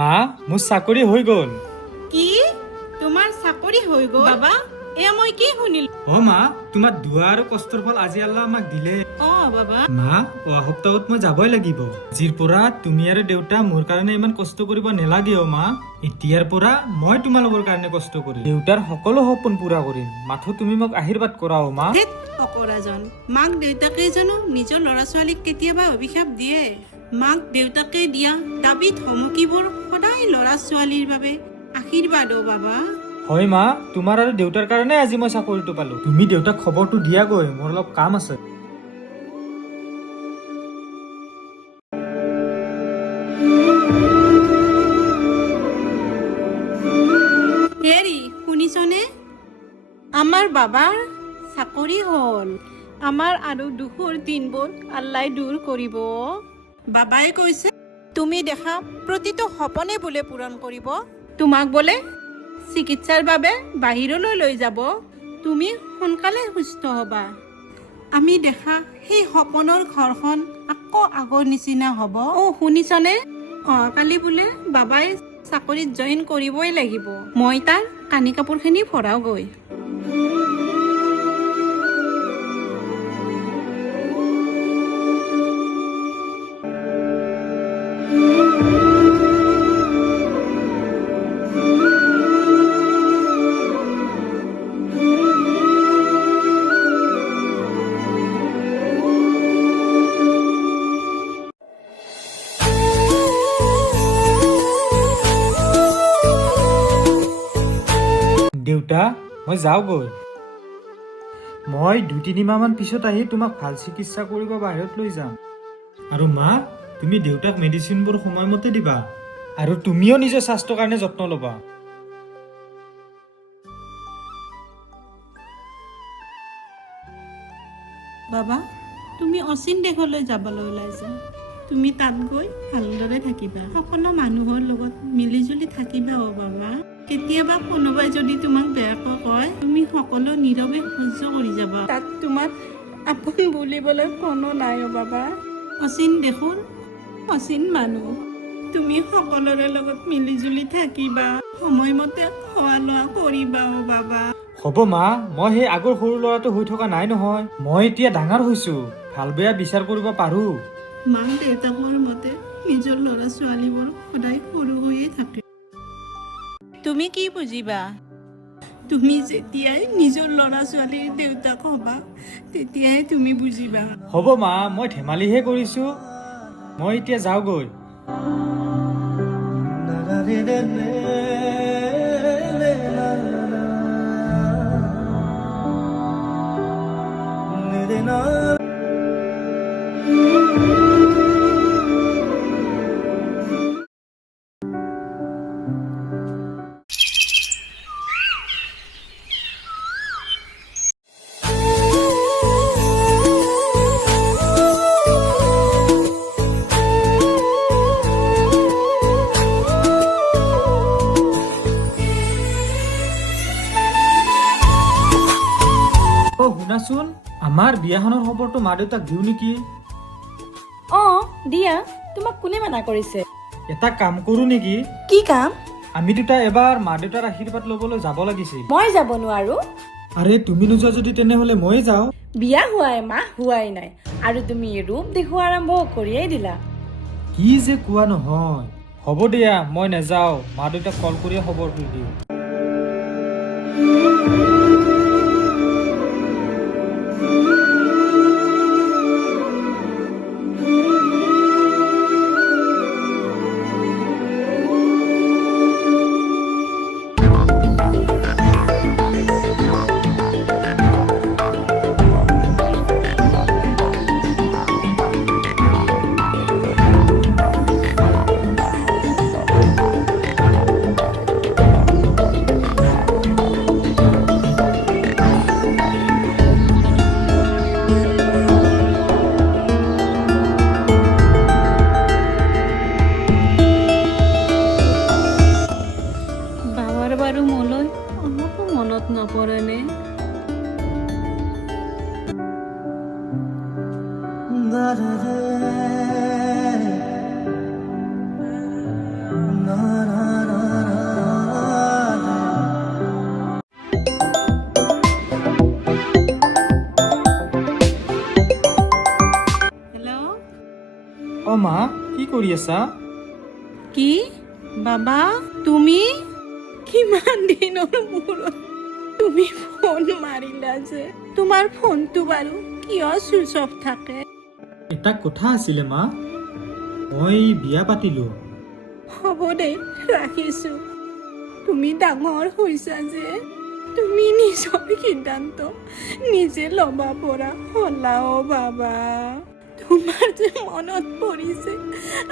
মা মোৰ চাকৰি হৈ গ'ল। কি তোমাৰ চাকৰি হৈ গ'ল? বাবা এয়া মই কি শুনিলো? মা তোমাৰ দুৱা আৰু কষ্টৰ ফল আজি আল্লাহ আমাক দিলে। বাবা মা অহা সপ্তাহত মই যাবই লাগিব। আজিৰ পৰা তুমি আৰু দেউতা মোৰ কাৰণে ইমান কষ্ট কৰিব নালাগে মা। এতিয়াৰ পৰা মই তোমালোকৰ কাৰণে কষ্ট কৰিম। দেউতাৰ সকলো সপোন পুৰা কৰিম। মাথো তুমি মোক আশীৰ্বাদ কৰা মা। ধেৎ অকৰাজন, মাক দেউতাকে জানো নিজৰ ল'ৰা ছোৱালীক কেতিয়াবা অভিশাপ দিয়ে? মাক দেউতাকে দিয়া দাবী ধমকিবোৰ সদায় ল'ৰা ছোৱালীৰ বাবে আশীৰ্বাদ বাবা। হয় মা, তোমাৰ আৰু দেউতাৰ কাৰণে আজি মই চাকৰিটো পালো। তুমি দেউতাক খবৰটো দিয়াগৈ, মোৰ অলপ কাম আছে। হেৰি শুনিছনে? আমাৰ বাবাৰ চাকৰি হ'ল। আমাৰ আৰু দুখৰ দিনবোৰ আল্লাই দূৰ কৰিব। বাবাই কৈছে তুমি দেখা প্ৰতিটো সপনে বোলে পূৰণ কৰিব। তোমাক বোলে চিকিৎসাৰ বাবে বাহিৰলৈ লৈ যাব। তুমি সোনকালে সুস্থ হ'বা। আমি দেখা সেই সপোনৰ ঘৰখন আকৌ আগৰ নিচিনা হ'ব। শুনিছনে? কালি বোলে বাবাই চাকৰিত জইন কৰিবই লাগিব। মই তাৰ কানি কাপোৰখিনি ভৰাওগৈ। দেউতা মই যাওঁগৈ। মই 2-3 মাহ মান পিছত আহি তোমাক ভাল চিকিৎসা কৰিব বাহিৰত লৈ যাম। আৰু মা তুমি দেউতাক মেডিচিনবোৰ সময়মতে দিবা। আৰু তুমিও নিজৰ স্বাস্থ্যৰ কাৰণে যত্ন ল'বা। বাবা তুমি অচিন দেশলৈ যাবলৈ ওলাইছা। তুমি তাত গৈ ভালদৰে থাকিবা। সকলো মানুহৰ লগত মিলিজুলি থাকিবা বাবা। কেতিয়াবা কোনোবাই যদি তোমাক বেয়াকৈ কয় তুমি সকলো নীৰৱে সহ্য কৰি যাবা। তাত তোমাক আপোন বুলিবলৈ কোনো নাই বাবা। অচিন দেশৰ অচিন মানুহ। তুমি সকলোৰে লগত মিলিজুলি থাকিবা। সময়মতে খোৱা লোৱা কৰিবা বাবা। হ'ব মা, মই সেই আগৰ সৰু ল'ৰাটো হৈ থকা নাই নহয়। মই এতিয়া ডাঙৰ হৈছো, ভাল বেয়া বিচাৰ কৰিব পাৰো। মাক দেউতাকৰ মতে নিজৰ ল'ৰা ছোৱালীবোৰ সদায় সৰু হৈয়ে থাকে। তুমি কি বুজিবা? তুমি যেতিয়াই নিজৰ ল'ৰা ছোৱালীৰ দেউতাক হ'বা তেতিয়াই তুমি বুজিবা। হ'ব মা, মই ধেমালিহে কৰিছো। মই এতিয়া যাওঁগৈ। শুনাচোন, আমাৰ বিয়াখনৰ খবৰটো মা দেউতাক দিওঁ নেকি? দিয়া। তোমাক কোনে মানা কৰিছে? এটা কাম কৰো নেকি? কি কাম? আমি দুটা এবাৰ মা দেউতাৰ আশীৰ্বাদ ল'বলৈ যাব লাগিছিল। মই যাব নোৱাৰো। আৰে তুমি নোযোৱা যদি তেনেহলে ময়ে যাওঁ। বিয়া হোৱাই মাহ হোৱাই নাই আৰু তুমি ৰূপ দেখুওৱা আৰম্ভ কৰিয়েই দিলা। কি যে কোৱা নহয়। হ'ব দিয়া, মই নাযাওঁ। মা দেউতাক কল কৰি খবৰটো দিওঁ। কৰি আছা? কি বাবা তুমি কিমান দিনৰ মূৰত তুমি ফোন মাৰিলা যে তোমাৰ ফোনটো বাৰু কিয় চুইচ অফ থাকে? এটা কথা আছিলে মা, মই বিয়া পাতিলো। হ'ব দে ৰাখিছো। তুমি ডাঙৰ হৈছা যে তুমি নিজৰ সিদ্ধান্ত নিজে ল'ব পৰা হ'লাও বাবা। তোমাৰ যে মনত পৰিছে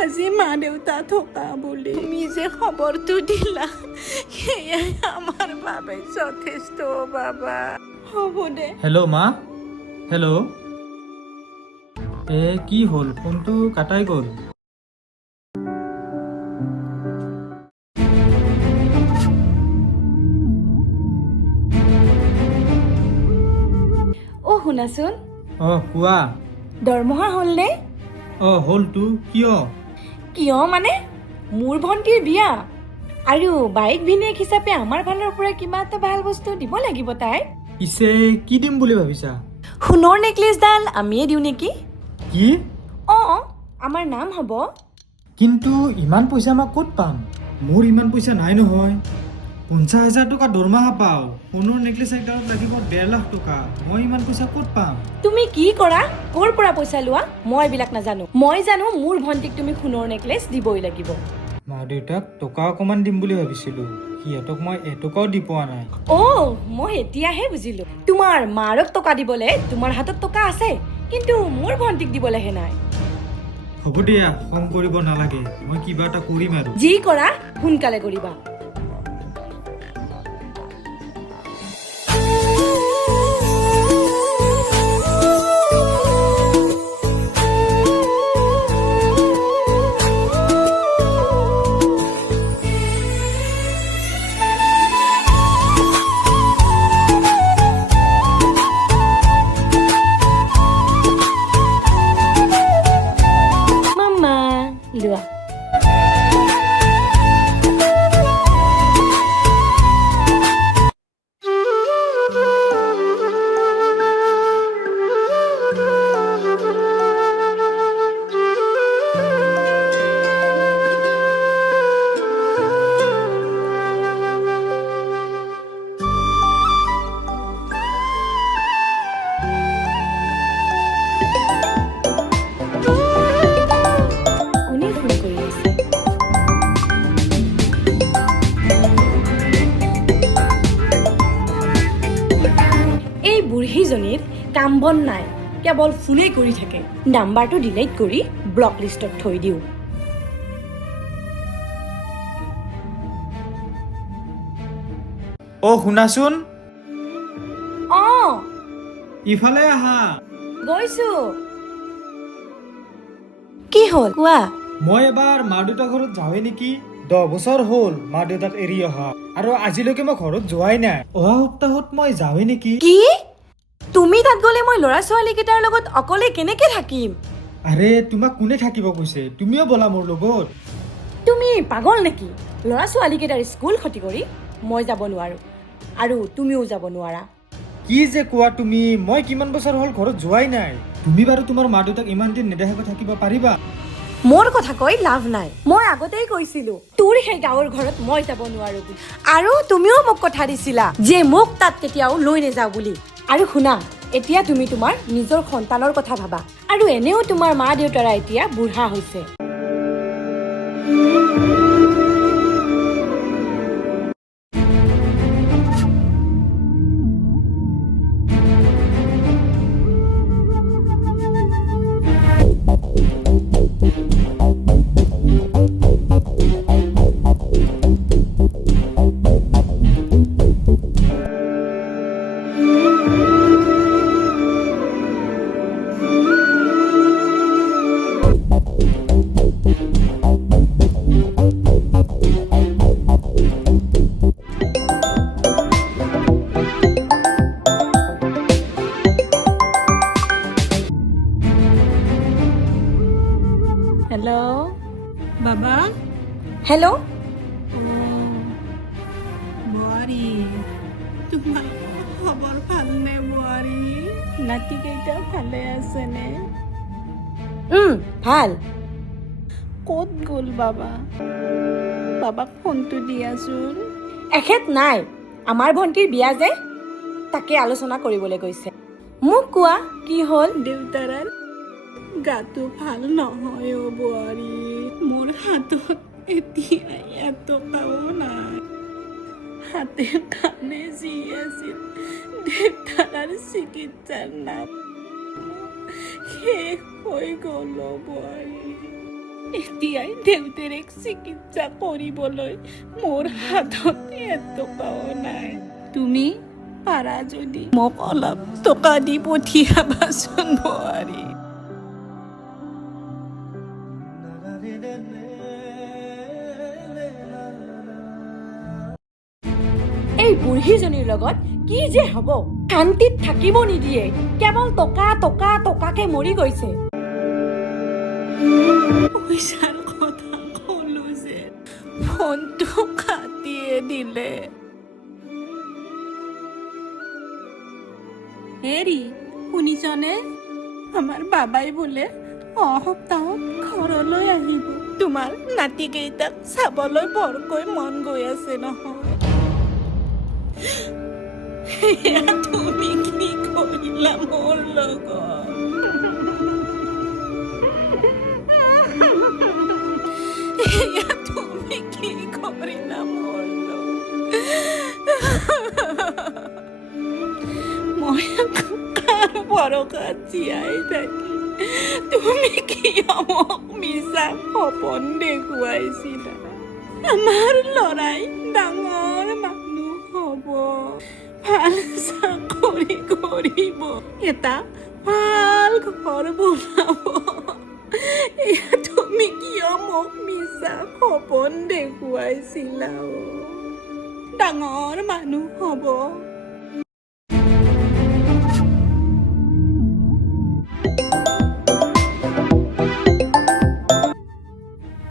আজি মা দেউতা থকা বুলি তুমি যে খবৰটো দিলা সেয়াই আমাৰ বাবে যথেষ্ট বাবা। হ'ব দে। হেল্ল' মা, হেল্ল'। কি হ'ল, ফোনটো কাটাই গ'ল। অ' শুনাচোন, কোৱা। দৰমহা হ'লনে? হ'লতো, কিয়? কিয় মানে মোৰ ভণ্টিৰ বিয়া আৰু বাইক ভিনিয়েক হিচাপে আমাৰ ফালৰ পৰা কিবা এটা ভাল বস্তু দিব লাগিব তাইক। পিছে কি দিম বুলি ভাবিছা? সোণৰ নেকলেছডাল আমিয়ে দিওঁ নেকি? কি? আমাৰ নাম হ'ব। কিন্তু ইমান পইচা মই ক'ত পাম? মোৰ ইমান পইচা নাই নহয়। 50,000 টকা দৰমহা পাওঁ, সোণৰ নেকলেছ একডালত লাগিব 1.5 লাখ টকা। মই ইমান পইচা ক'ত পাম? তুমি কি কৰা, ক'ৰ পৰা পইচা লোৱা, মই এইবিলাক নাজানো। মই জানো মোৰ ভণ্টিক তুমি সোণৰ নেকলেছ দিবই লাগিব। মা দেউতাক টকা অকণমান দিম বুলি ভাবিছিলোঁ, সিহঁতক মই এটকাও দি পোৱা নাই। মই এতিয়াহে বুজিলো। তোমাৰ মাৰক টকা দিবলে তোমাৰ হাতত টকা আছে, কিন্তু মোৰ ভণ্টিক দিবলেহে নাই। হ'ব দিয়া, খং কৰিব নালাগে, মই কিবা এটা কৰিম আৰু। যি কৰা সোনকালে কৰিবা। লোৱা। বুঢ়ীজনীৰ কাম বন নাই, কেৱল ফোনে কৰি থাকে। নাম্বাৰটো ডিলিট কৰি ব্লক লিষ্টত থৈ দিওঁ। শুনাচোন, ইফালে আহা। গৈছো। কি হ'ল কোৱা? মই এবাৰ মা দেউতাৰ ঘৰত যাওঁৱে নেকি? 10 বছৰ হ'ল মা দেউতাক এৰি অহা, আৰু আজিলৈকে মই ঘৰত যোৱাই নাই। অহা সপ্তাহত মই যাওঁৱে নেকি? কি? তুমি তাত গ'লে মই ল'ৰা ছোৱালী কেইটাৰ লগত অকলে কেনেকে থাকিম? আৰে তোমাক কোনে থাকিব কৈছে? তুমিও ব'লা মোৰ লগত। তুমি পাগল নেকি? ল'ৰা ছোৱালী কেইটাৰ স্কুল ক্ষতি কৰি মই যাব নোৱাৰো, আৰু তুমিও যাব নোৱাৰা। কি যে কোৱা তুমি? মই কিমান বছৰ হ'ল ঘৰত যোৱাই নাই। তুমি বাৰু তোমাৰ মা দেউতাক ইমান দিন নেদেখাকৈ থাকিব পাৰিবা? মোৰ কথা কৈ লাভ নাই। মই আগতেই কৈছিলো তোৰ সেই গাঁৱৰ ঘৰত মই যাব নোৱাৰো বুলি, আৰু তুমিও মোক কথা দিছিলা যে মোক তাত কেতিয়াও লৈ নাযাও বুলি। আৰু শুনা, এতিয়া তুমি তোমাৰ নিজৰ সন্তানৰ কথা ভাবা, আৰু এনেও তোমাৰ মা দেউতাৰা এতিয়া বুঢ়া হৈছে। হেল্ল' বাবা। হেল্ল'। বোৱাৰী, তোমাৰ খবৰ ভালনে বোৱাৰী? নাতিকেইটা ভালে আছেনে? ভাল। ক'ত গ'ল বাবা? বাবাক ফোনটো দিয়াচোন। এখেত নাই, আমাৰ ভণ্টিৰ বিয়া যে, তাকে আলোচনা কৰিবলৈ গৈছে। মোক কোৱা কি হ'ল? দেউতাৰ গাটো ভাল নহয় অ বোৱাৰী। মোৰ হাতত এতিয়া এটকাও নাই। হাতে কামে যি আছিল দেউতাৰ চিকিৎসাৰ নাম শেষ হৈ গ'ল অ বোৱাৰী। এতিয়াই দেউতাৰেক চিকিৎসা কৰিবলৈ মোৰ হাতত এটকাও নাই। তুমি পাৰা যদি মোক অলপ টকা দি পঠিয়াবাচোন বোৱাৰী। এই বুঢ়ীজনীৰ লগত কি যে হ'ব, শান্তিত থাকিব নিদিয়ে, কেৱল টকা টকা টকাকে মৰি গৈছে। পইচাৰ কথা ক'লো যে ফোনটো কাটিয়ে দিলে। হেৰি শুনিছনে? আমাৰ বাবাই বোলে সপ্তাহত ঘৰলৈ আহিব। তোমাৰ নাতিকেইটাক চাবলৈ বৰকৈ মন গৈ আছে নহয়। এয়া তুমি কি কৰিলা মোৰ লগত? এয়া তুমি কি কৰিলা মোৰ লগত? মই কাৰ ভৰসাত জীয়াই থাকি তুমি কিয় মোক মিছা সপোন দেখুৱাইছিলা? আমাৰ ল'ৰাই ডাঙৰ মানুহ হ'ব, ভাল চাকৰি কৰিব, এটা ভাল ঘৰ বনাব। এয়া তুমি কিয় মোক মিছা সপোন দেখুৱাইছিলা? ডাঙৰ মানুহ হ'ব।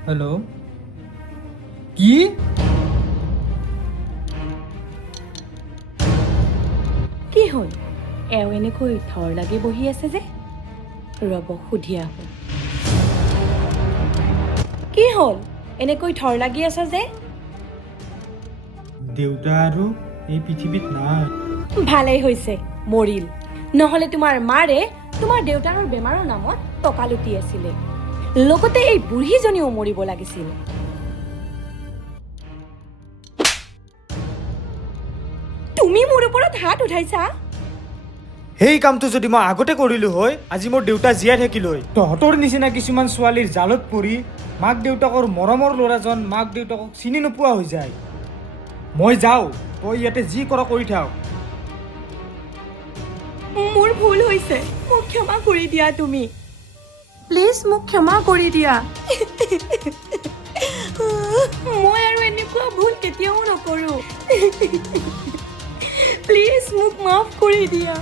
হেল্ল', কি? কি হ'ল? এওঁ এনেকৈ থৰ লাগি বহি আছে যে, ৰ'ব সুধি আহোঁ। কি হ'ল? এনেকৈ থৰ লাগি আছা যে? দেউতা আৰু এই পৃথিৱীত নাই। ভালেই হৈছে, মৰিল। নহ'লে তোমাৰ মাৰে তোমাৰ দেউতাৰ বেমাৰৰ নামত টকা লুটি আছিলে, লগতে এই বুঢ়ীজনীও মৰিব লাগিছিল। তুমি মোৰ ওপৰত হাত উঠাইছা? সেই কামটো যদি মই আগতে কৰিলো হয়, আজি মোৰ দেউতা জীয়াই থাকিল হয়। তহঁতৰ নিচিনা কিছুমান ছোৱালীৰ জালত পৰি মাক দেউতাকৰ মৰমৰ ল'ৰাজন মাক দেউতাকক চিনি নোপোৱা হৈ যায়। মই যাওঁ, তই ইয়াতে যি কৰ কৰি থাক। মোৰ ভুল হৈছে, মোক ক্ষমা কৰি দিয়া তুমি। প্লিজ মোক ক্ষমা কৰি দিয়া। মই আৰু এনেকুৱা ভুল কেতিয়াও নকৰোঁ। প্লিজ মোক মাফ কৰি দিয়া।